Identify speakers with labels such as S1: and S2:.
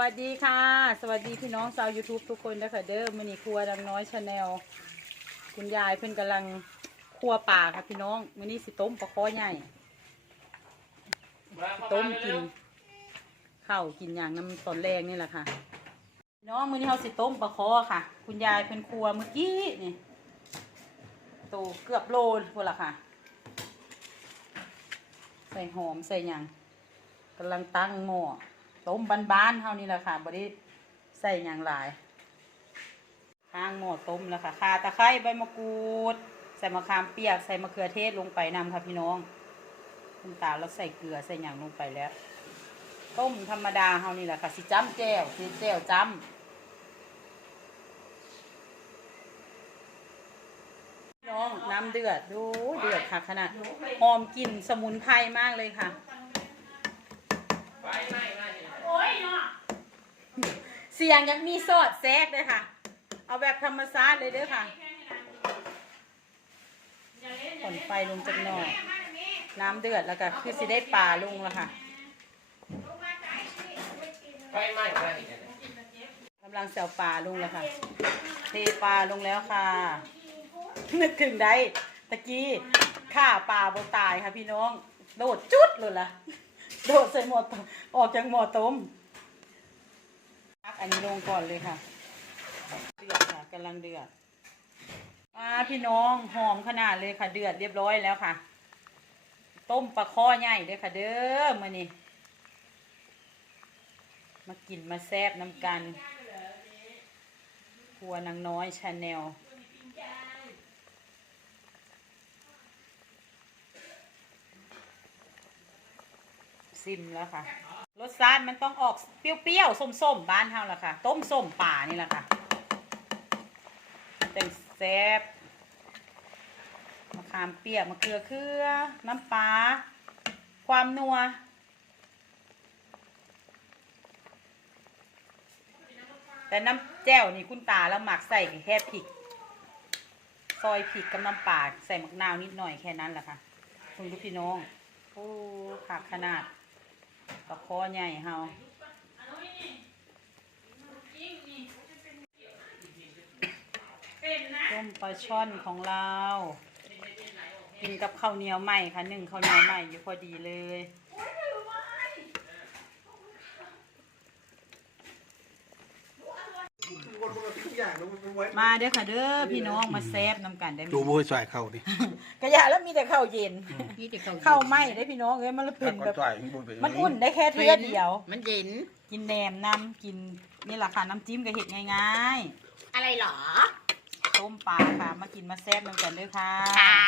S1: วัสดีค่ะ สวัสดีพี่น้องชาว YouTube ทุกคนนะคะเด้อมินิครัวดังน้อยชาแนลคุณยายเพิ่นกำลังครัวป่าค่ะพี่น้องมื้อนี้สิต้มปลาคอใหญ่ต้มกินข้าวกินอย่างน้ำตอนแรกนี่แหละค่ะพี่น้องมื้อนี้เราสิต้มปลาคอค่ะ คุณยายเพิ่นครัวเมื่อกี้นี่โตเกือบโลนพวกละค่ะ ใส่หอมใส่ยังกำลังตั้งหม้อ ต้มบานๆเท่านี้แหละค่ะบ่ได้ใส่หยังหลายข้างหม้อต้มแล้วค่ะข่าตะไคร้ใบมะกรูด ใส่มะขามเปียก ใส่มะเขือเทศลงไปนำค่ะพี่น้องคุณตาเราใส่เกลือใส่หยังลงไปแล้ว ต้มธรรมดาเฮานี่แหละค่ะสิจ้ำแจ่วสิแจ่วจ้ำพี่น้องน้ำเดือดดูเดือดค่ะขนาดหอมกลิ่นสมุนไพรมากเลยค่ะเสียงยังมีสอดแทรกเลยค่ะ เอาแบบธรรมชาติเลยเด้อค่ะผ่อนไฟลงจักหน่อย น้ำเดือดแล้วก็คือสิได้ปลาลงแล้วค่ะ
S2: ไฟไหม้ไหม้
S1: กำลังเสียวปลาลงแล้วค่ะ เทปลาลงแล้วค่ะ นึกถึงได้ตะกี้ข่าปลาบนตายค่ะพี่น้อง โดดจุดเลยล่ะ โดดใส่หม้อต้มออกจากหม้อต้ม อันนี้ลงก่อนเลยค่ะเดือดค่ะกำลังเดือดมาพี่น้องหอมขนาดเลยค่ะ เดือดเรียบร้อยแล้วค่ะ ต้มปลาข้อใหญ่เด้อค่ะ เด้อมานี่มากินมาแซบน้ำกันครัวนางน้อยชาแนลซิมแล้วค่ะ รสชาติมันต้องออกเปรี้ยวๆส้มๆบ้านเฮาล่ะค่ะ ต้มส้มป่านี่แหละค่ะแต่งแซ่บมะขามเปียกมะเขือเคือน้ำปลาความนัวแต่น้ำแจ่วนี่คุณตาแล้วหมักใส่แค่พริก ซอยพริกกับน้ำปลาใส่มะนาวนิดหน่อยแค่นั้นแหละค่ะคุณลูกพี่น้อง โอ้ผักขนาด ปลาคอใหญ่เฮาต้มปลาช่อนของเรา กินกับข้าวเหนียวใหม่ค่ะหนึ่งข้าวเหนียวใหม่อยู่พอดีเลย มาเด้อค่ะเด้อพี่น้องมาแซบน้ำกันได้ไหม
S3: ดูบ่ให้ใส่เข้าดิ
S1: กระยาแล้วมีแต่ข้าวเย็น
S4: นี่แต่เขา
S1: ข้าวไหมได้พี่น้องเอ้ยมันละเป็นแบบมันอุ่นได้แค่เทื่อเดียว
S4: มันเย็น
S1: กินแหนมน้ำกินนี่แหละค่ะน้ำจิ้มกับเห็ดง่าย
S4: อะไรหรอ
S1: ๆต้มปลาค่ะมากินมาแซบน้ำกันด้วยค่ะ
S4: ค่ะ